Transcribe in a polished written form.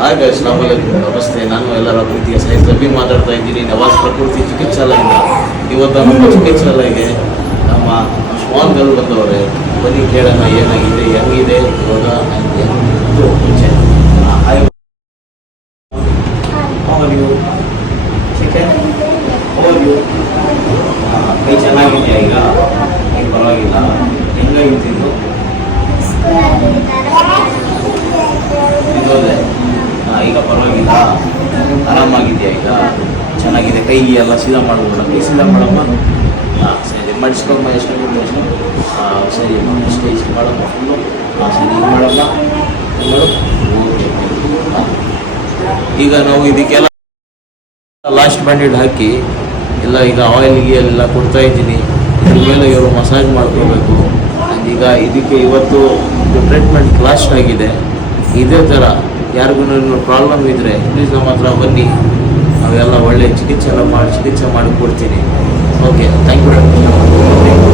ಹಾಗೆ ಅಸ್ಲಾಮಲೈಕುಂ ನಮಸ್ತೆ. ನಾನು ಎಲ್ಲರ ಪ್ರೀತಿಯ ಸೈಯದ್ ಜಬೀರ್ ಮಾತಾಡ್ತಾ ಇದ್ದೀನಿ. ನವಾಜ್ ಪ್ರಕೃತಿ ಚಿಕಿತ್ಸಾಲಯದಿಂದ. ಇವತ್ತು ನಮ್ಮ ಚಿಕಿತ್ಸಾಲಯಕ್ಕೆ ನಮ್ಮ ಶ್ವಾನ್ಗಳು ಬಂದವರೆ. ಬನ್ನಿ ಕೇಳೋಣ ಏನಾಗಿದೆ, ಹೆಂಗಿದೆ ಇವಾಗ ಎಂದು ಮುಂಚೆ ನೀವು ಚಿಕನ್ ಹೋಗಿ ಕೈ ಚೆನ್ನಾಗಿದೆಯಾ ಈಗ? ಏನು ಪರವಾಗಿಲ್ಲ. ಹೆಂಗಾಗಿದ್ದು ಇಲ್ಲೋದೆ ಈಗ ಪರವಾಗಿಲ್ಲ, ಆರಾಮಾಗಿದೆಯಾ ಈಗ? ಚೆನ್ನಾಗಿದೆ. ಕೈ ಎಲ್ಲ ಸೀದಾ ಮಾಡ್ಬೋಣ. ಕೈ ಸೀದಾ ಮಾಡಮ್ಮ. ಹಾಂ ಸರಿ, ಮಡಿಸ್ಕೊಮ್ಮ. ಎಷ್ಟು ಸರಿ ಅಷ್ಟೇ ಇಷ್ಟು ಮಾಡಮ್ಮ. ಫುಲ್ಲು ಸರಿ ಇದು ಮಾಡಮ್ಮ. ಮಾಡು. ಓಕೆ. ಈಗ ನಾವು ಇದಕ್ಕೆಲ್ಲ ಲಾಸ್ಟ್ ಬ್ಯಾಂಡೇಡ್ ಹಾಕಿ ಎಲ್ಲ ಈಗ ಆಯಿಲ್ಗೆ ಎಲ್ಲ ಕೊಡ್ತಾ ಇದ್ದೀನಿ. ಇದ್ರ ಮೇಲೆ ಇವರು ಮಸಾಜ್ ಮಾಡ್ಕೋಬೇಕು. ಈಗ ಇದಕ್ಕೆ ಇವತ್ತು ಟ್ರೀಟ್ಮೆಂಟ್ ಲಾಸ್ಟ್ ಆಗಿದೆ. ಇದೇ ಥರ ಯಾರಿಗೂ ಪ್ರಾಬ್ಲಮ್ ಇದ್ದರೆ ಪ್ಲೀಸ್ ನಮ್ಮ ಹತ್ರ ಬನ್ನಿ. ನಾವೆಲ್ಲ ಒಳ್ಳೆ ಚಿಕಿತ್ಸೆ ಮಾಡಿ ಕೊಡ್ತೀನಿ. Okay, thank you.